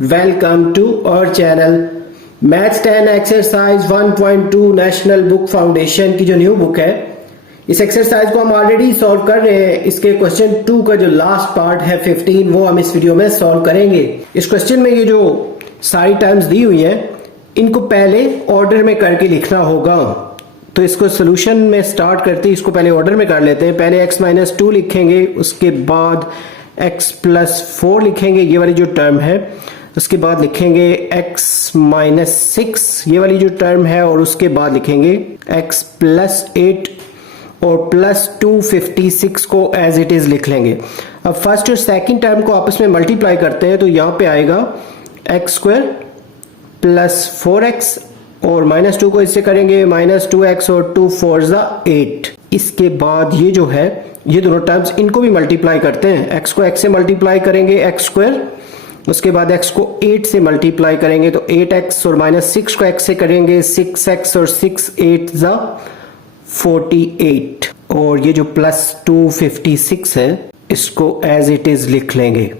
Welcome to our channel. Maths 10 exercise 1.2 national book foundation की जो new book है, इस एक्सरसाइज को हम ऑलरेडी सॉल्व कर रहे हैं। इसके क्वेश्चन 2 का जो लास्ट पार्ट है 15, वो हम इस वीडियो में सॉल्व करेंगे। इस क्वेश्चन में ये जो सारी टर्म्स दी हुई हैं, इनको पहले ऑर्डर में करके लिखना होगा। तो इसको सोल्यूशन में स्टार्ट करते ही इसको पहले ऑर्डर में कर लेते हैं। पहले x-2 लिखेंगे, उसके बाद x+4 लिखेंगे, ये वाली जो टर्म है। उसके बाद लिखेंगे x-6, ये वाली जो टर्म है, और उसके बाद लिखेंगे x+8 और +256 को एज इट इज लिख लेंगे। अब फर्स्ट और सेकंड टर्म को आपस में मल्टीप्लाई करते हैं, तो यहां पे आएगा x² + 4x और -2 को इससे करेंगे -2x और 2 4 8। इसके बाद ये जो है, ये दोनों टर्म्स इनको भी मल्टीप्लाई करते हैं। x को x से मल्टीप्लाई करेंगे x², उसके बाद x को 8 से मल्टीप्लाई करेंगे तो 8x, और -6 को x से करेंगे 6x और 6 8 48, और ये जो +256 है इसको एज इट इज लिख लेंगे।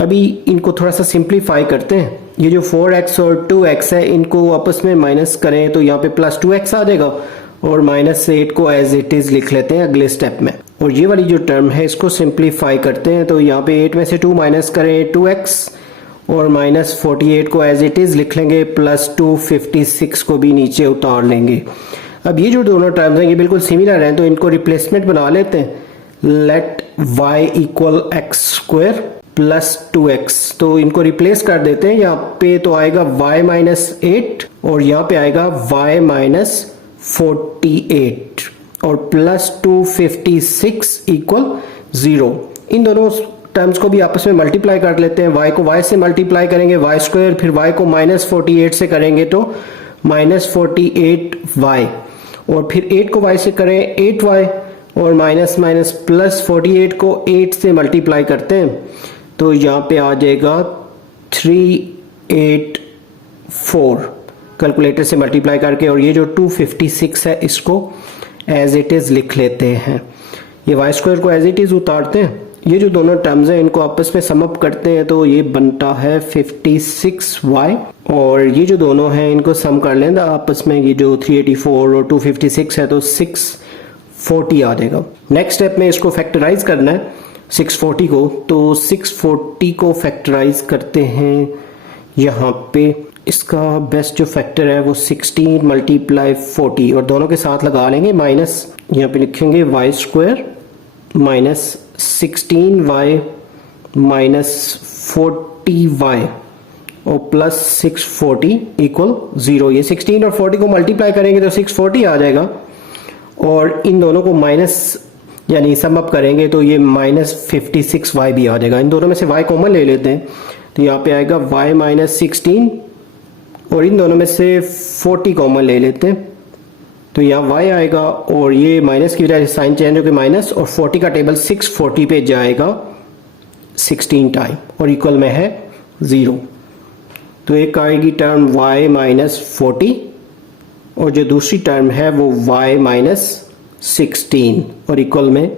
अभी इनको थोड़ा सा सिंप्लीफाई करते हैं। ये जो 4x और 2x है, इनको आपस में माइनस करें तो यहाँ पे +2x आ जाएगा, और -8 को एज इट इज लिख लेते हैं अगले स्टेप में। और ये वाली जो टर्म है इसको सिंप्लीफाई करते हैं, तो यहाँ पे 8 में से 2 माइनस करें 2x, और -48 को एज इट इज लिख लेंगे, +256 को भी नीचे उतार लेंगे। अब ये जो दोनों टर्म्स हैं ये बिल्कुल सिमिलर हैं, तो इनको रिप्लेसमेंट बना लेते हैं। लेट y = x² + 2x, तो इनको रिप्लेस कर देते हैं। यहाँ पे तो आएगा y - 8 और यहाँ पे आएगा y - 48 और +256 = 0। इन दोनों टर्म्स को भी आपस में मल्टीप्लाई कर लेते हैं। y को y से मल्टीप्लाई करेंगे y², फिर y को -48 से करेंगे तो -48y, और फिर 8 को y से करें 8y, और +48 को 8 से मल्टीप्लाई करते हैं तो यहाँ पे आ जाएगा 384 कैलकुलेटर से मल्टीप्लाई करके। और ये जो 256 है इसको एज इट इज लिख लेते हैं। ये y² को एज इट इज उतारते हैं। ये जो दोनों टर्म्स हैं इनको आपस में सम अप करते हैं, तो ये बनता है 56y, और ये जो दोनों हैं इनको सम कर लें आपस में। ये जो 384 और 256 है तो 640 आ जाएगा। नेक्स्ट स्टेप में इसको फैक्टराइज करना है 640 को, तो 640 को फैक्टराइज करते हैं। यहाँ पे इसका बेस्ट जो फैक्टर है वो 16 × 40, और दोनों के साथ लगा लेंगे माइनस। यहाँ पे लिखेंगे y² - 16y - 40y और +640 = 0। ये 16 और 40 को मल्टीप्लाई करेंगे तो 640 आ जाएगा, और इन दोनों को माइनस यानी सम अप करेंगे तो ये -56y भी आ जाएगा। इन दोनों में से y कॉमन ले लेते हैं, तो यहाँ पे आएगा y - 16, और इन दोनों में से 40 कॉमन ले लेते हैं तो यहाँ y आएगा, और ये माइनस की वजह से साइन चेंज होकर माइनस, और 40 का टेबल 640 पे जाएगा 16 टाइम, और इक्वल में है 0। तो एक आएगी टर्म y - 40, और जो दूसरी टर्म है वो y - 16, और इक्वल में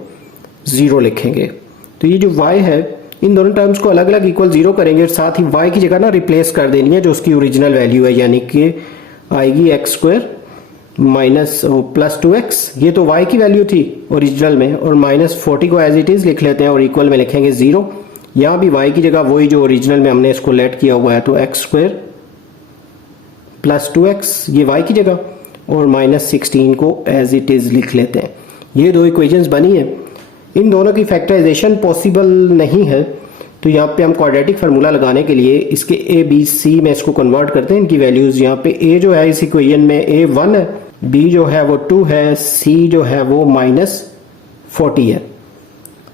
0 लिखेंगे। तो ये जो y है, इन दोनों टर्म्स को अलग अलग इक्वल 0 करेंगे, और साथ ही y की जगह ना रिप्लेस कर देनी है जो उसकी ओरिजिनल वैल्यू है, यानी कि आएगी x² +2x। ये तो y की वैल्यू थी ओरिजिनल में, और -40 को एज इट इज लिख लेते हैं, और इक्वल में लिखेंगे 0। यहाँ भी y की जगह वही जो ओरिजिनल में हमने इसको लेट किया हुआ है, तो x² + 2x ये y की जगह, और -16 को एज इट इज लिख लेते हैं। ये दो इक्वेशंस बनी है। इन दोनों की फैक्टराइजेशन पॉसिबल नहीं है, तो यहाँ पे हम क्वाड्रेटिक फार्मूला लगाने के लिए इसके a b c में इसको कन्वर्ट करते हैं, इनकी वैल्यूज। यहाँ पे a जो है इस इक्वेशन में a 1 है, b जो है वो 2 है, c जो है वो -40 है।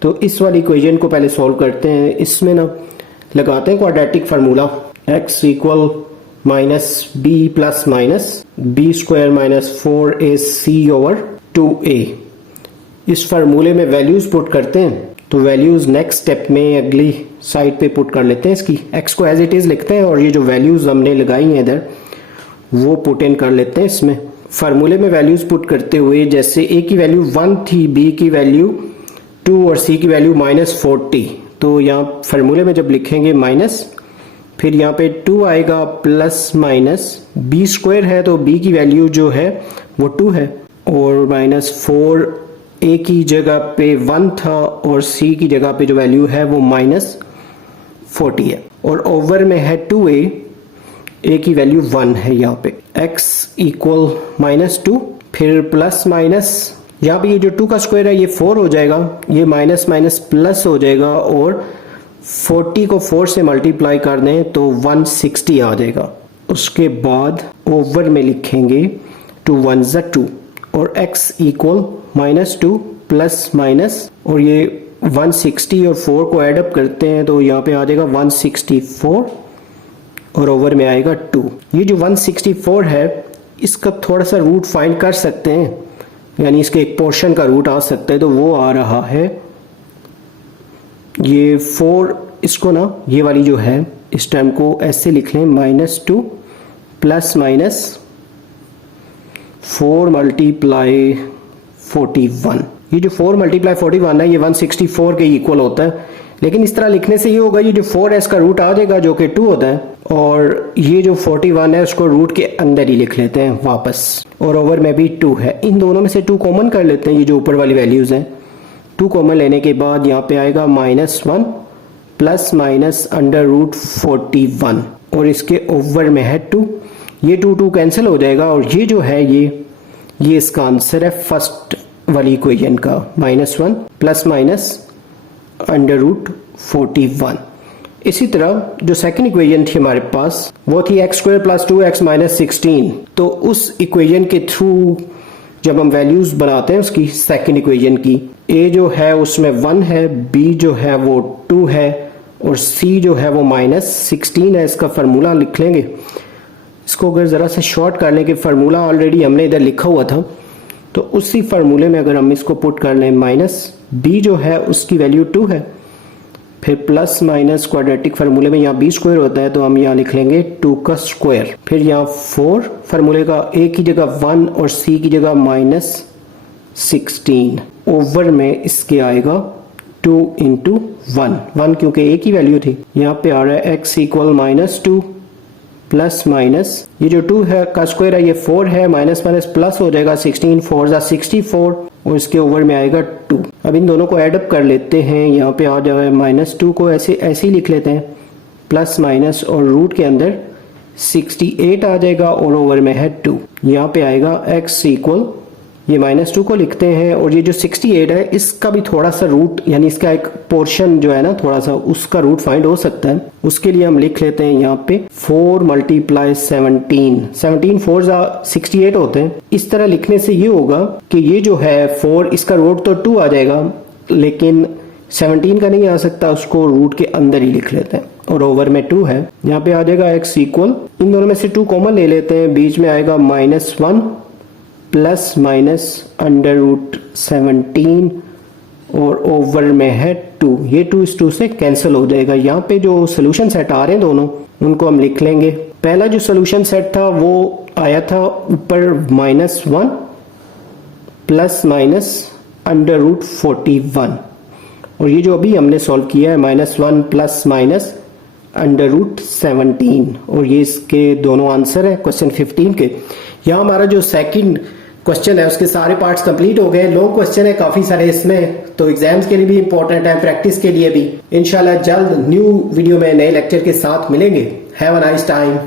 तो इस वाली इक्वेशन को पहले सॉल्व करते हैं। इसमें ना लगाते हैं quadratic formula, x = -b + -b² - 4ac/2a। इस फार्मूले में वैल्यूज पुट करते हैं, तो वैल्यूज नेक्स्ट स्टेप में अगली साइड पे पुट कर लेते हैं। इसकी x को एज इट इज लिखते हैं, और ये जो वैल्यूज हमने लगाई हैं इधर वो पुट इन कर लेते हैं इसमें। फार्मूले में वैल्यूज पुट करते हुए, जैसे a की वैल्यू 1 थी, b की वैल्यू 2 और c की वैल्यू -40, तो यहाँ फार्मूले में जब लिखेंगे माइनस फिर यहाँ पे 2 आएगा प्लस माइनस बी स्क्वायर है तो बी की वैल्यू जो है वो 2 है, और माइनस 4 ए की जगह पे 1 था और सी की जगह पे जो वैल्यू है वो माइनस 40 है, और ओवर में है 2a, ए की वैल्यू 1 है यहाँ पे। x इक्वल माइनस 2, फिर प्लस माइनस यहाँ पे ये जो 2 का स्क्वायर है ये 4 हो जाएगा, ये माइनस माइनस प्लस हो जाएगा, और 40 को 4 से मल्टीप्लाई कर दें तो 160 आ जाएगा। उसके बाद ओवर में लिखेंगे 2 1 2 और x equal minus 2 plus minus, और ये 160 और 4 को ऐड अप करते हैं तो यहाँ पे आ जाएगा 164 और ओवर में आएगा 2। ये जो 164 है इसका थोड़ा सा रूट फाइंड कर सकते हैं, यानी इसके एक पोर्शन का रूट आ सकता है, तो वो आ रहा है ये 4, इसको ना ये वाली जो है इस टर्म को ऐसे लिख लें -2 प्लस माइनस 4 मल्टीप्लाई 41। ये जो 4 मल्टीप्लाई 41 है ये 164 के इक्वल होता है, लेकिन इस तरह लिखने से ये होगा ये जो 4 है इसका रूट आ जाएगा जो कि 2 होता है, और ये जो 41 है उसको रूट के अंदर ही लिख लेते हैं वापस, और ओवर में भी 2 है। इन दोनों में से 2 कॉमन कर लेते हैं, ये जो ऊपर वाली वैल्यूज हैं 2 कॉमन लेने के बाद यहाँ पे आएगा -1 प्लस माइनस अंडर रूट 41, और इसके ओवर में है 2, ये 2 कैंसिल हो जाएगा, और ये जो है ये इसका आंसर है फर्स्ट वाली इक्वेशन का, -1 प्लस माइनस अंडर रूट 41। इसी तरह जो सेकंड इक्वेशन थी हमारे पास वो थी x² प्लस 2x माइनस 16, तो उस इक्वेशन के थ्रू जब हम वैल्यूज बनाते हैं उसकी सेकंड इक्वेशन की, a जो है उसमें 1 है, b जो है वो 2 है, और c जो है वो -16 है। इसका फार्मूला लिख लेंगे, इसको अगर ज़रा से शॉर्ट करने के फार्मूला ऑलरेडी हमने इधर लिखा हुआ था, तो उसी फार्मूले में अगर हम इसको पुट कर लें b जो है उसकी वैल्यू 2 है, फिर प्लस माइनस क्वाड्रेटिक फार्मूले में यहाँ b स्क्वायर होता है तो हम यहाँ लिख लेंगे 2 का स्क्वायर, फिर यहाँ 4 फार्मूले का a की जगह 1 और c की जगह -16, ओवर में इसके आएगा 2 इंटू 1 क्योंकि a की वैल्यू थी। यहाँ पे आ रहा है x इक्वल -2 प्लस माइनस ये जो 2 है का स्क्वायर है ये 4 है, माइनस माइनस प्लस हो जाएगा 16 4 जा 64, और इसके ओवर में आएगा 2। अब इन दोनों को ऐड अप कर लेते हैं, यहाँ पे आ जाएगा -2 को ऐसे ही लिख लेते हैं, प्लस माइनस और रूट के अंदर 68 आ जाएगा, और ओवर में है 2। यहाँ पे आएगा x इक्वल ये -2 को लिखते हैं, और ये जो 68 है इसका भी थोड़ा सा रूट, यानी इसका एक पोर्शन जो है ना थोड़ा सा उसका रूट फाइंड हो सकता है। उसके लिए हम लिख लेते हैं यहाँ पे 4 मल्टीप्लाई 17 4 जा 68 होते हैं। इस तरह लिखने से ये होगा कि ये जो है 4 इसका रूट तो 2 आ जाएगा, लेकिन 17 का नहीं आ सकता, उसको रूट के अंदर ही लिख लेते हैं, और ओवर में 2 है। यहाँ पे आ जाएगा x इक्वल, इन दोनों में से 2 कॉमन ले लेते हैं, बीच में आएगा -1 प्लस माइनस अंडर रूट 17, और ओवर में है 2। ये 2 इस 2 से कैंसिल हो जाएगा। यहाँ पे जो सोल्यूशन सेट आ रहे हैं दोनों उनको हम लिख लेंगे। पहला जो सोल्यूशन सेट था वो आया था ऊपर -1 प्लस माइनस अंडर रूट 41, और ये जो अभी हमने सॉल्व किया है -1 प्लस माइनस अंडर रूट 17, और ये इसके दोनों आंसर है क्वेश्चन 15 के। यहाँ हमारा जो सेकंड क्वेश्चन है उसके सारे पार्ट्स कंप्लीट हो गए। लॉन्ग क्वेश्चन है काफी सारे इसमें, तो एग्जाम्स के लिए भी इंपॉर्टेंट है, प्रैक्टिस के लिए भी। इंशाल्लाह जल्द न्यू वीडियो में नए लेक्चर के साथ मिलेंगे। Have a nice time.